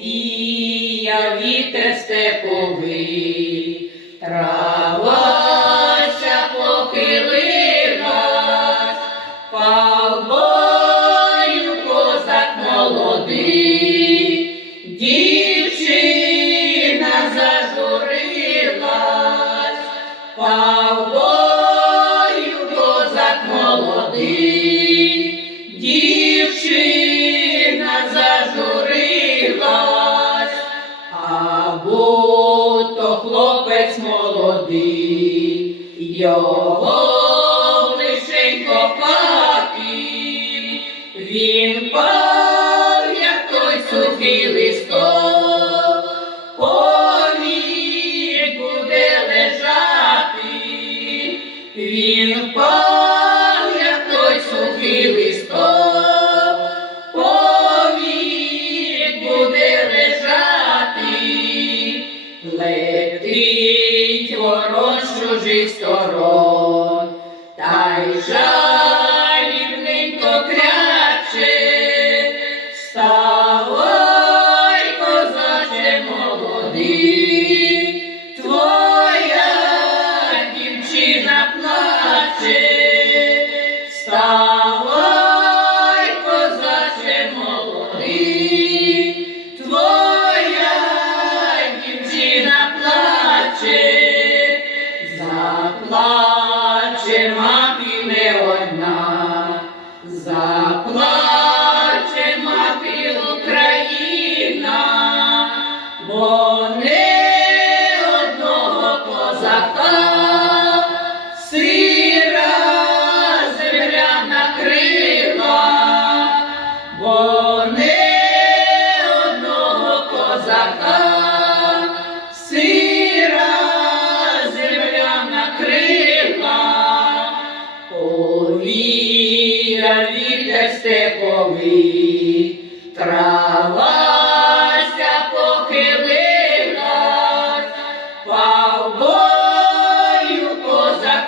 Повія вітер степовий, молодий, його лишенько папі, він пав, чужих сторон, та й жалібненько кряче, вставай, козаче молодий, твоя дівчина плаче, заплаче мати не одна, заплаче степовий, травася похилилась, пав козак.